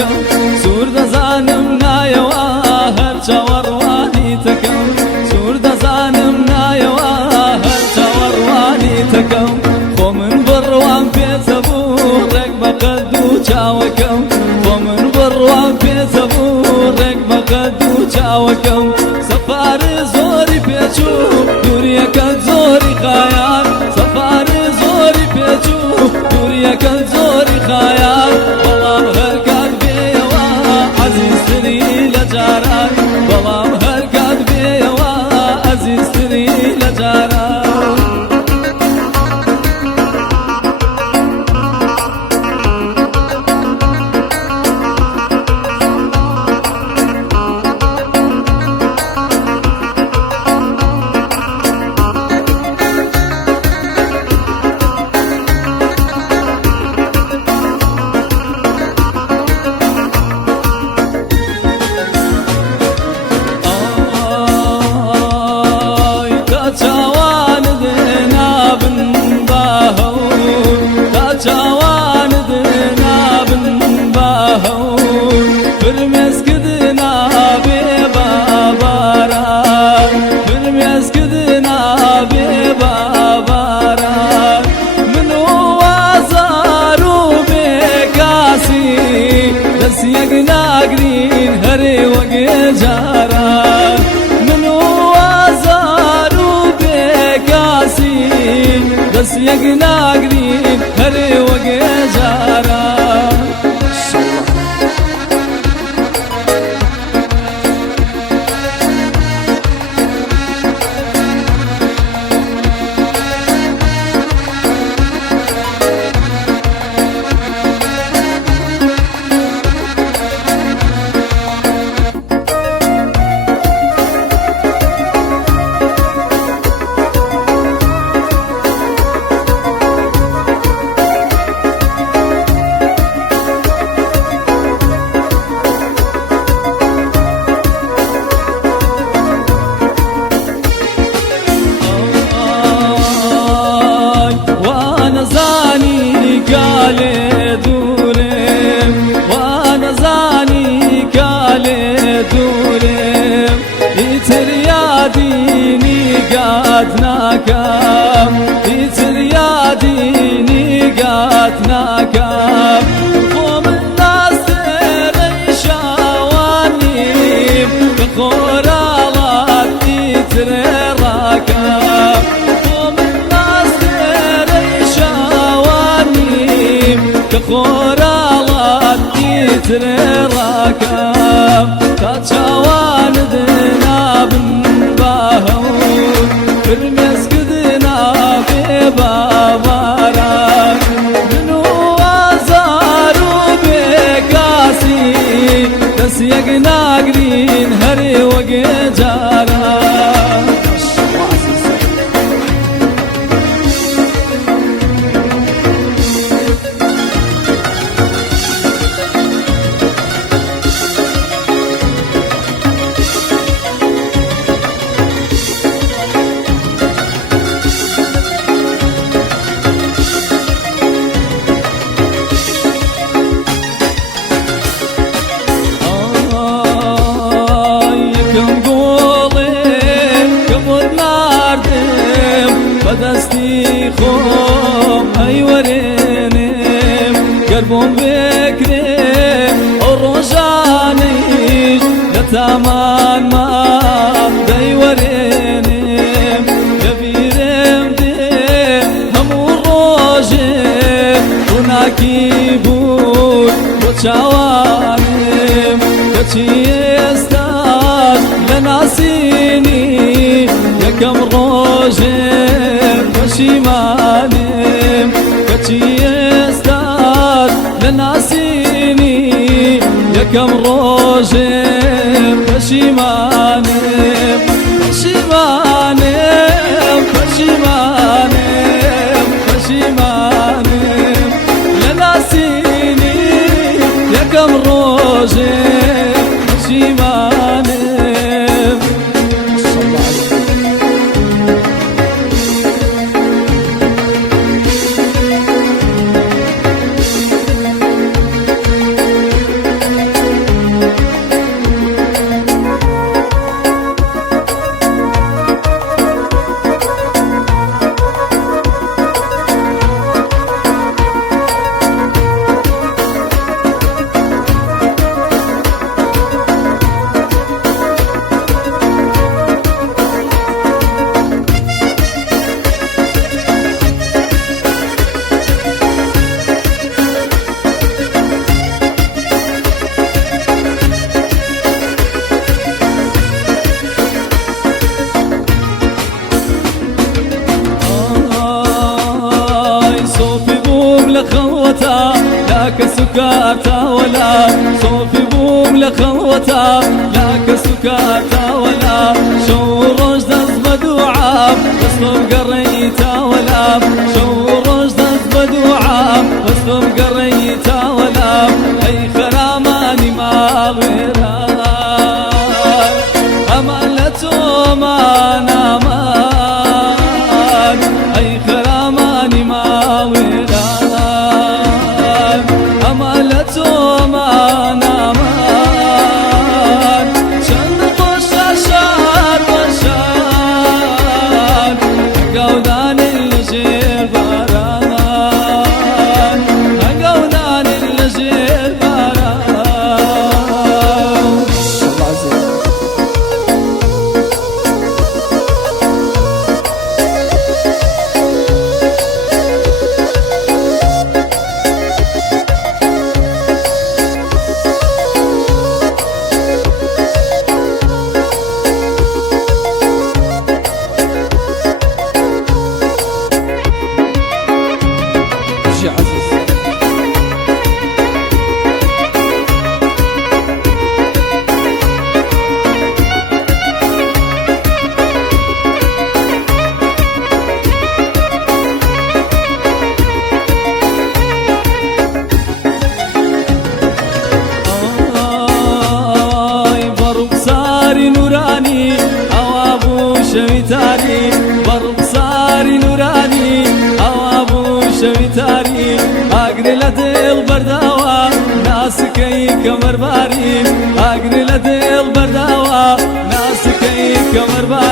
تكم سور دزانم نایوا هر چاوروانی تکم سور دزانم نایوا هر چاوروانی تکم خو من بروان پیتبو رک بقدو چاوکم خو من بروان پیتبو رک بقدو چاوکم سفار زوری پیچو دوری کن زوری خایان سفار زوری پیچو دوری کن زوری خایان بلام هر کد بیوا عزیز تری لجاران بلام هر کد بیوا عزیز تری لجاران جوان دنا بن باهون فرمز كدنا ببابارا فرمز كدنا ببابارا منو وازارو بكاسي بس يقنا قرين هري وقجارا منو وازارو بكاسي بس يقنا قرين هري وقجارا قالي دورم وانا زاني قالي دورم يترياديني قد ناكم يترياديني قد ناكم قوم الناس تريشاواني بخورالات يتريراكم كخورالات يترراكم تاتشاوان دنا بن باهون فرمسكدنا ببابارا منو وازارو بكاسي تسيقنا قرين هري وقجارا بدستي خوم اي ورينم قربون بكرم الرجانيش لتامان ما داي ورينم كبيرم دي همو الروجم هناكي بود وتشاوانم كتشي استاج لناسيني يكم روجم پشیمانم کچی استاد لناسینی یکم روزم پشیمانم پشیمانم پشیمانم پشیمانم لناسینی یکم روزم پشیمانم لخوتا لاك سكاتا ولا صوفي بوم لخوتا لاك سكاتا ولا شو رجد ازبد وعاب بس قريتا ولا شو رجد ازبد وعاب بس قريتا ولا اي خراماني ما غيرها امالته ما نامان اي خراماني ما ويران امالته ما نامان شند قشاشار وشان قودان الجيل باران قودان الجيل باران الله عزيز نوراني او ابو شويتاري برق صاري نوراني او ابو شويتاري اقري لدل برداوا ناسكي كمر باري اقري لدل برداوا ناسكي كمر باري